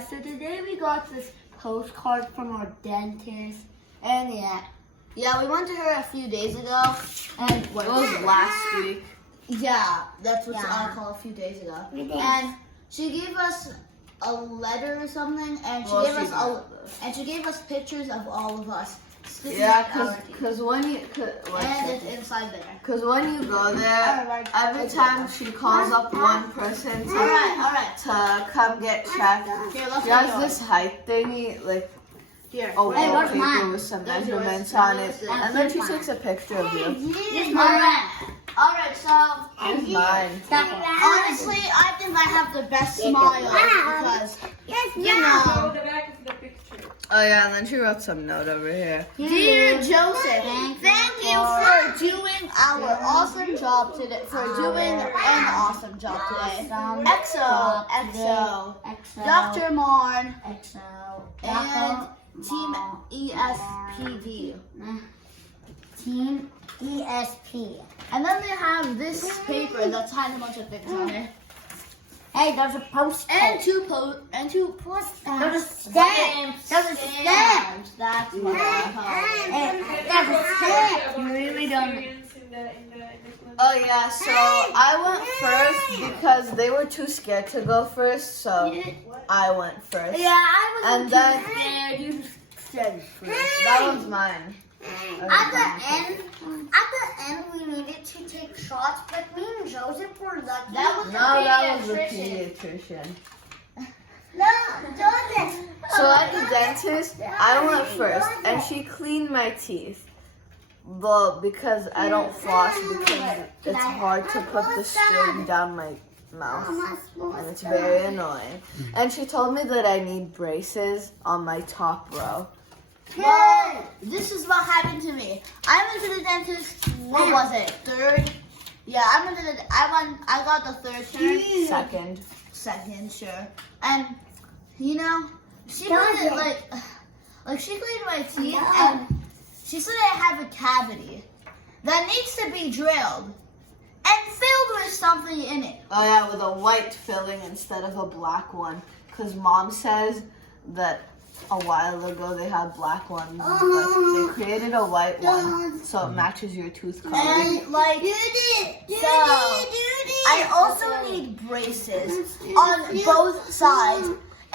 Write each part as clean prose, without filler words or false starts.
So today we got this postcard from our dentist, and yeah, we went to her a few days ago, and it was last week. Yeah, that's what I call a few days ago. And she gave us a letter or something, and she gave us pictures of all of us. Yeah, because when you it's inside there. Because when you go there, every time she calls up one person to come get checked, she has this height thingy, like a wallpaper with some measurements on it, and then she takes a picture of you. Alright, so Here's mine. honestly, I think I have the best smile because you know. Oh yeah, and then she wrote some note over here. Dear Joseph, thank you for doing our awesome job today. XO, Dr. Marn, and Team ESPD. Team ESP. And then they have this paper that has a bunch of things on it. Hey, there's a post. And two post There's a stamp. There's a stamp. That's what I call it. There's a stamp. You really don't. Oh yeah, so I went first because they were too scared to go first, so I went first. Yeah, I was And then scared. You said first. that one's mine. At the end, we needed to take shots, but me and Joseph were lucky. That was the pediatrician. No, Joseph. So at the dentist, I went first, and she cleaned my teeth. Well, because I don't floss, because it's hard to put the string down my mouth, and it's very annoying. And she told me that I need braces on my top row. Well, this is what happened to me. I went to the dentist. What was it? Third? Yeah, I got the third turn. Second, sure. And you know, she cleaned it like she cleaned my teeth, and she said I have a cavity that needs to be drilled and filled with something in it. Oh yeah, with a white filling instead of a black one. Because Mom says that a while ago they had black ones, but they created a white one so it matches your tooth color. And I also need braces on both sides.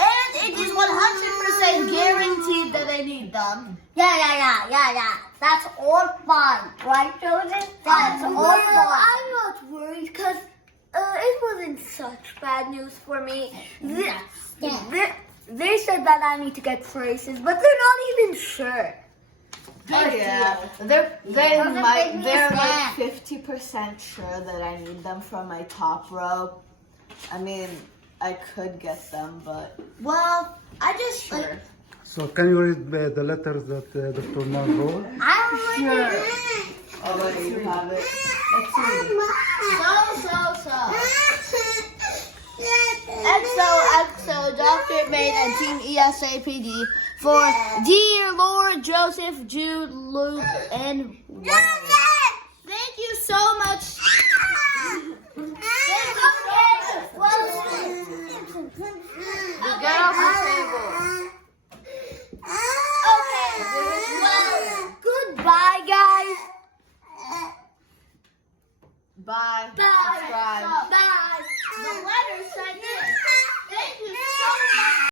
And it is 100% guaranteed that I need them. Yeah. That's all fine, right, Joseph? That's all fine. I'm not worried because it wasn't such bad news for me. They said that I need to get braces, but they're not even sure. Oh yeah, they're like 50% sure that I need them for my top row. I mean, I could get them, but I just sure. So can you read the letters that Dr. Mark wrote? Sure. I'll let you have it. Let's see. XO, Dr. Maid and Team ESAPD for Dear Lord, Joseph, Jude, Luke, and Ryan. Thank you so much